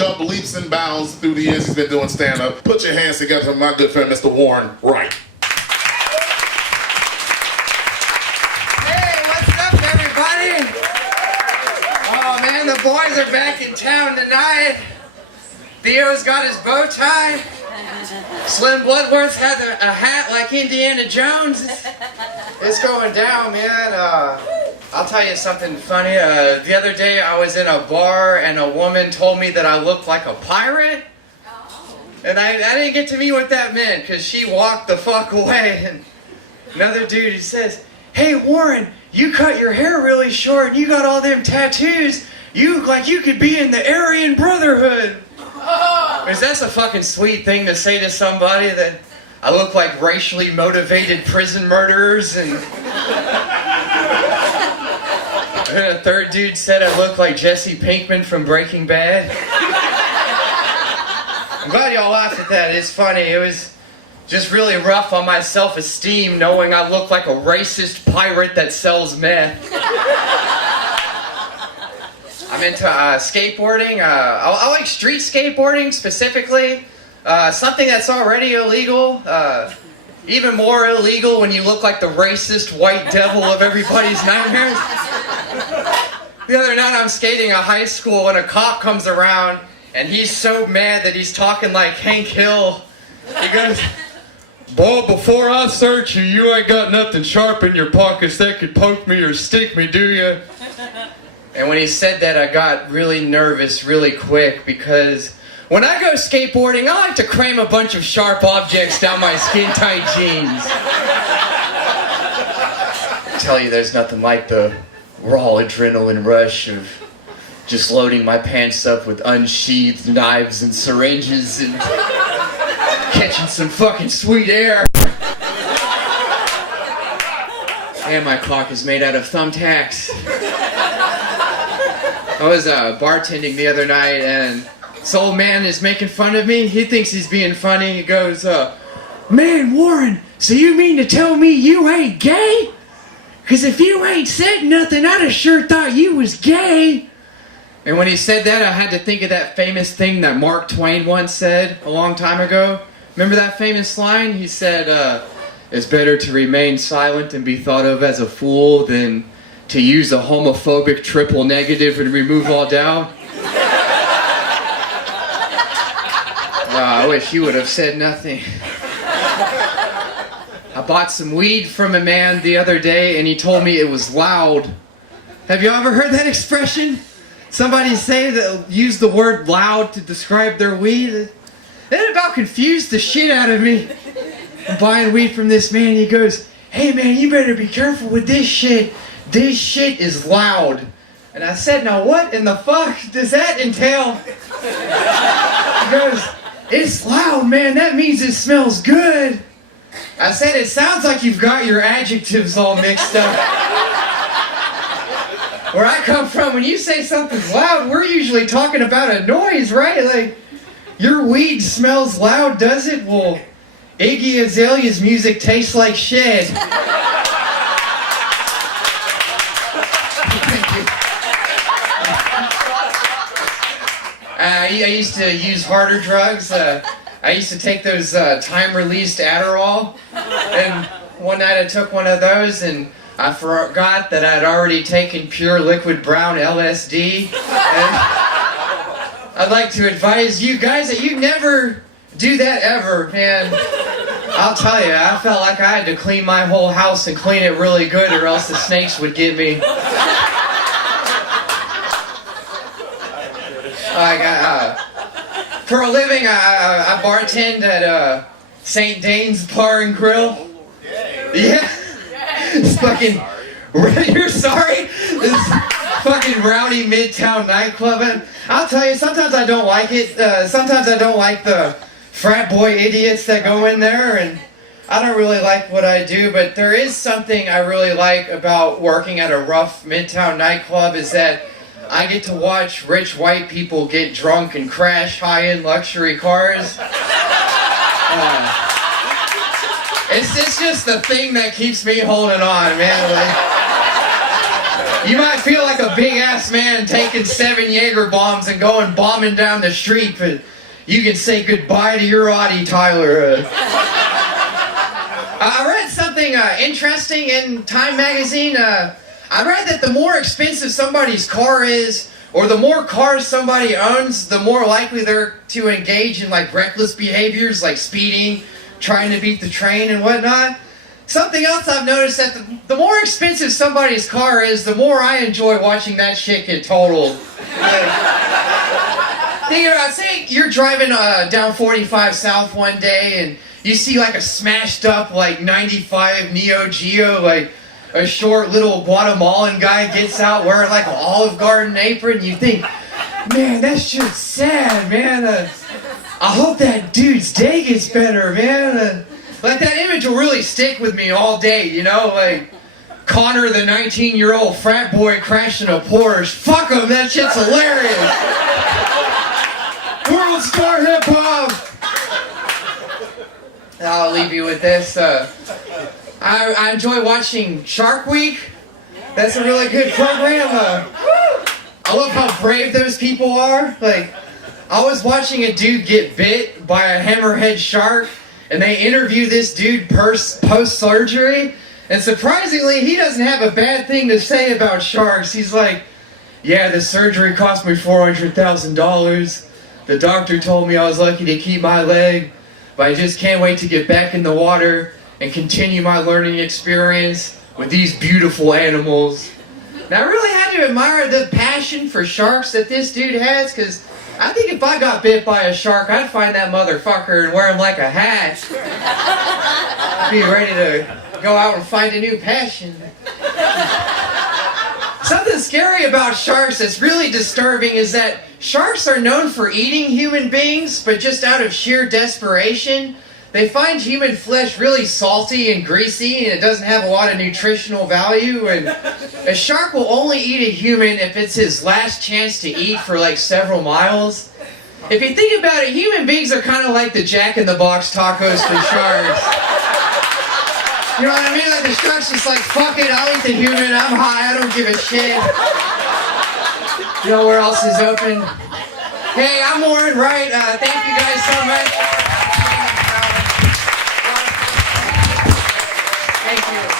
jumped leaps and bounds through the years he's been doing stand-up. Put your hands together for my good friend, Mr. Warren Wright. Hey, what's up, everybody? Oh, man, the boys are back in town tonight. Theo's got his bow tie. Slim Bloodworth has a hat like Indiana Jones. It's going down, man. I'll tell you something funny. The other day I was in a bar and a woman told me that I looked like a pirate. And I didn't get to meet what that meant because she walked the fuck away. And another dude, he says, "Hey Warren, you cut your hair really short and you got all them tattoos. You look like you could be in the Aryan Brotherhood." Because that's a fucking sweet thing to say to somebody, that I look like racially motivated prison murderers. And then a third dude said I look like Jesse Pinkman from Breaking Bad. I'm glad y'all laughed at that. It's funny. It was just really rough on my self-esteem knowing I look like a racist pirate that sells meth. I'm into skateboarding. I like street skateboarding specifically. Something that's already illegal. Even more illegal when you look like the racist white devil of everybody's nightmares. The other night I'm skating at high school and a cop comes around and he's so mad that he's talking like Hank Hill. He goes, "Boy, before I search you, you ain't got nothing sharp in your pockets that could poke me or stick me, do you?" And when he said that, I got really nervous really quick because when I go skateboarding, I like to cram a bunch of sharp objects down my skin-tight jeans. I tell you, there's nothing like the raw adrenaline rush of just loading my pants up with unsheathed knives and syringes and catching some fucking sweet air. And my cock is made out of thumbtacks. I was bartending the other night and this old man is making fun of me. He thinks he's being funny. He goes, "Man, Warren, so you mean to tell me you ain't gay? Because if you ain't said nothing, I'd have sure thought you was gay." And when he said that, I had to think of that famous thing that Mark Twain once said a long time ago. Remember that famous line? He said, "It's better to remain silent and be thought of as a fool than to use a homophobic triple negative and remove all doubt." I wish you would have said nothing. I bought some weed from a man the other day and he told me it was loud. Have you ever heard that expression? Somebody use the word loud to describe their weed. It about confused the shit out of me. I'm buying weed from this man. He goes, "Hey man, you better be careful with this shit. This shit is loud." And I said, "Now what in the fuck does that entail?" He goes, "It's loud, man. That means it smells good." I said, "It sounds like you've got your adjectives all mixed up." Where I come from, when you say something's loud, we're usually talking about a noise, right? Like, your weed smells loud, does it? Well, Iggy Azalea's music tastes like shit. I used to use harder drugs. I used to take those time-released Adderall. And one night I took one of those and I forgot that I'd already taken pure liquid brown LSD. And I'd like to advise you guys that you never do that ever, man. I'll tell you, I felt like I had to clean my whole house and clean it really good or else the snakes would get me. For a living, I bartend at St. Dane's Bar and Grill. Yeah. It's fucking... You're sorry? This fucking rowdy Midtown nightclub. And I'll tell you, sometimes I don't like it. Sometimes I don't like the frat boy idiots that go in there. And I don't really like what I do. But there is something I really like about working at a rough Midtown nightclub is that I get to watch rich white people get drunk and crash high-end luxury cars. It's just the thing that keeps me holding on, man. Like, You might feel like a big ass man taking 7 Jaeger bombs and going bombing down the street, but you can say goodbye to your Audi, Tyler. I read something interesting in Time magazine. I read that the more expensive somebody's car is, or the more cars somebody owns, the more likely they're to engage in like reckless behaviors like speeding, trying to beat the train and whatnot. Something else I've noticed that the more expensive somebody's car is, the more I enjoy watching that shit get totaled. Think about, say you're driving down 45 South one day and you see like a smashed up like 95 Neo Geo, like a short little Guatemalan guy gets out wearing like an Olive Garden apron. You think, man, that's just sad, man. I hope that dude's day gets better, man. Like that image will really stick with me all day, you know? Like Connor, the 19-year-old frat boy crashing a Porsche. Fuck him, that shit's hilarious. World star hip hop. I'll leave you with this. I enjoy watching Shark Week. That's a really good program. I love how brave those people are. Like, I was watching a dude get bit by a hammerhead shark, and they interview this dude post-surgery, and surprisingly, he doesn't have a bad thing to say about sharks. He's like, yeah, the surgery cost me $400,000. The doctor told me I was lucky to keep my leg, but I just can't wait to get back in the water and continue my learning experience with these beautiful animals. Now, I really had to admire the passion for sharks that this dude has, because I think if I got bit by a shark, I'd find that motherfucker and wear him like a hat. I'd be ready to go out and find a new passion. Something scary about sharks that's really disturbing is that sharks are known for eating human beings, but just out of sheer desperation. They find human flesh really salty and greasy, and it doesn't have a lot of nutritional value. And a shark will only eat a human if it's his last chance to eat for like several miles. If you think about it, human beings are kind of like the Jack in the Box tacos for sharks. You know what I mean? Like the shark's just like, fuck it, I'll eat the human, I'm high, I don't give a shit. You know where else is open? Hey, I'm Warren Wright. Thank you guys so much. Thank you.